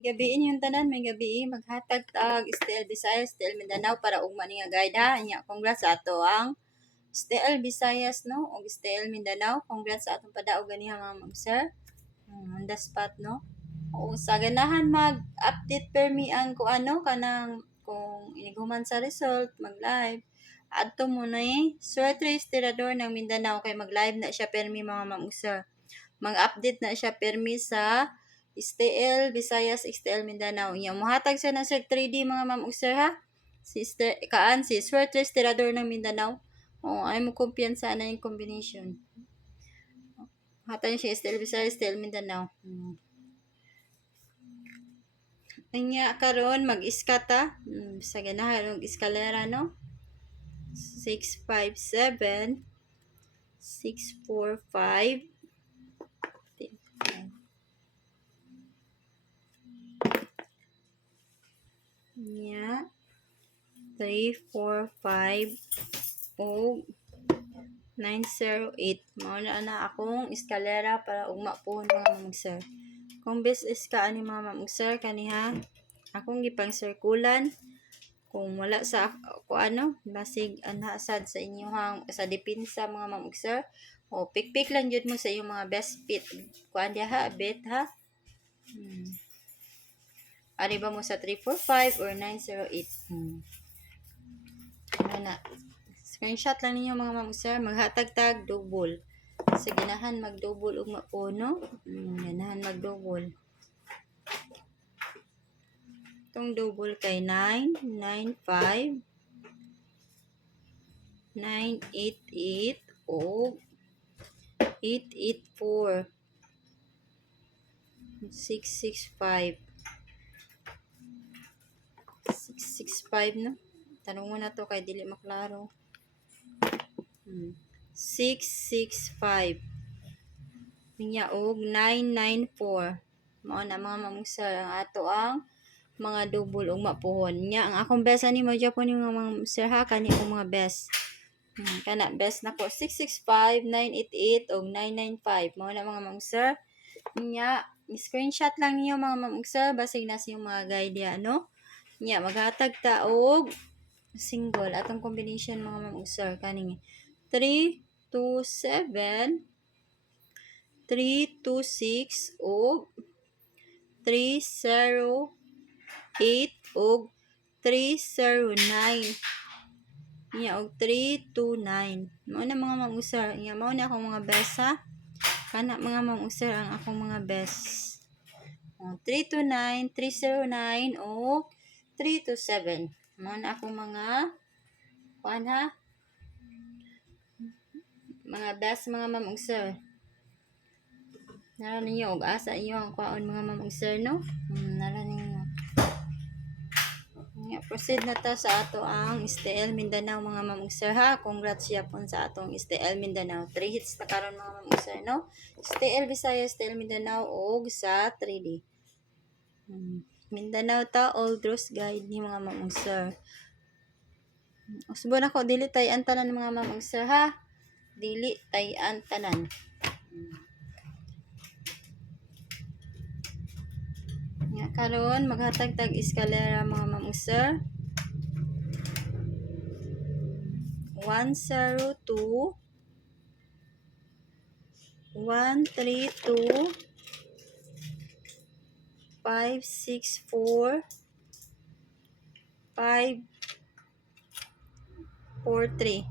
Gabiin yung tanan, may gabi maghatag tag STL Visayas, STL Mindanao para ugma ni nga guide ha. Nya congrats sa ato ang STL Visayas no ug STL Mindanao. Congrats sa atong padaog ganiha mga mag-sir. On the spot no. O sa ganahan mag-update per me ang kung ano kanang kung iniguman sa result mag-live. Adto mo na Suerte Tirador ng Mindanao kay mag-live na siya permi mga mag-sir. Mag-update na siya permi sa STL Visayas, STL Mindanao. Nya mohatag siya ng Sir 3D mga ma'am ug sir ha. Si Suerte Tirador ng Mindanao. O ay mo kumpiyansa na yung combination. Hatag siya STL Visayas, STL Mindanao. Anya karon mag-iskata sa ganahan og eskalera no. 657 645 nya 345 o 908 mao na akong eskalera para ugma po mga mamag-sir. Kung best is ka ani mga mamag-sir kaniha akong gipang circulan kung wala sa ano basig anhasad sa inyong sa depensa mga mamag-sir o pikpik lang jud mo sa iyong mga best fit kuan dia ha bet ha. Ari ba mo sa 345 or 908 na screenshot lang ninyo mga mamag-sir maghatag tag double sa ganahan mag-double ug mapuno ganahan mag-double. Itong double kay 995 988 o 884 665 665 no. Tanong mo na to kay dili maklaro. 665 niya og 994 mao na mga mamag-sir ang ato ang mga double ug mapuhon nya ang akong best ani mo Japon yung mga sir ha kani akong mga best kana best nako 665 988 ug 995 mao na mga mamag-sir nya screenshot lang niyo mga mamag-sir basig na sa mga guide ya no nya maghatag ta og single atong combination mga mamag-sir kaning 327 326 ug 308 ug 309 nya og 329 mao na mga mamag-sir nya mao na akong mga best ha kana mga mamag-sir ang akong mga best 329 309 ug 327 mao na akong mga kuan ha mga best mga mamag-sir. Nara ninyo og asa inyo ang kwaon mga mamag-sir no nara ninyo proceed na ta sa ato ang STL Mindanao mga mamag-sir ha. Congrats yapon sa atong STL Mindanao. 3 hits na karon mga mamag-sir no. STL Visayas, STL Mindanao og sa 3D. Mindanao ta all draws guide ni mga mamag-sir. Usbon ako dili tay-an tanan mga mamag-sir ha. Dili tay-an tanan. Nga karon maghatag tag eskalera mga mamag-sir. 102 132 564 543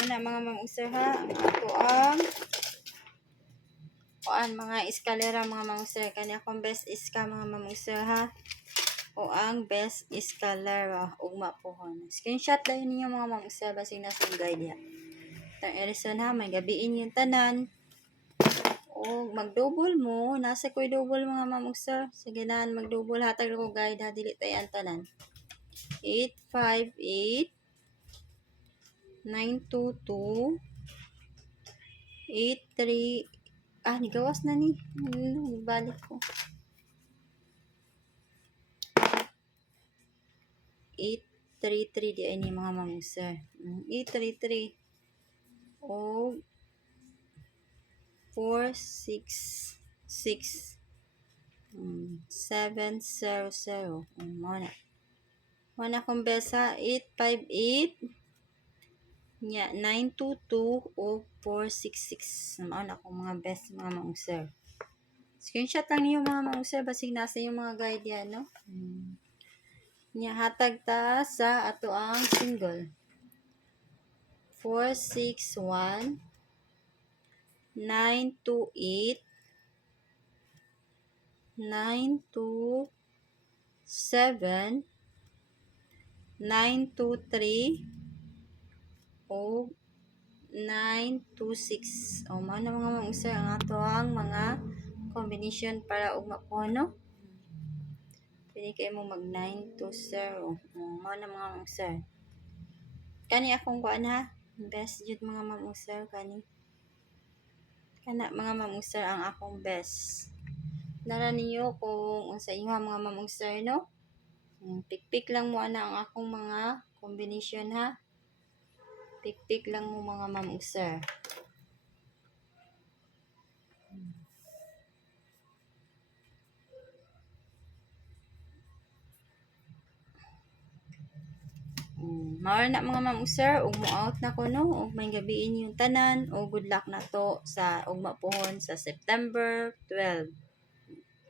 ana mga mamag-sir ha ang ato ang mga eskalera mga mamag-sir kani akong best iska mga mamag-sir ha o ang best eskalera ug mapuhon screenshot lang ninyo mga mamag-sir basig na sa guide ya tang erison ha may gabiin yung tanan o mag-double mo nasa ko'y double mga mamag-sir sa ganahan mag-double hatag ko guide ha dili tay-an tanan 858 922 83 nigawas na ni balik ko 833 di ay ni mga mamag-sir 833 o 466 700. Mo na akong besa 858 nya 922 o 466. Mao na akong mga best mga maong sir. Screenshot lang niyo mga maong sir basig nasa yung mga guide yan, no? Nya hatag ta sa ato ang single. 461 928 927 923 o 926. O mao na mga maong sir ang ato ang mga combination para ugma po, no? Pwede kayo mo mag 9 to 0. Mao na mga maong sir. Kani akong kuan ha. Best jud mga maong sir kani. Kana mga maong sir ang akong best. Nara niyo kung unsa inyo mga maong sir, no? Pikpik lang mo ana ang akong mga combination ha. Pikpik lang mo mga maong sir. Mao na mga maong sir, ug mo out na ko, no? Ug may gabiin yung tanan, o good luck na to sa ugma pohon sa September 12.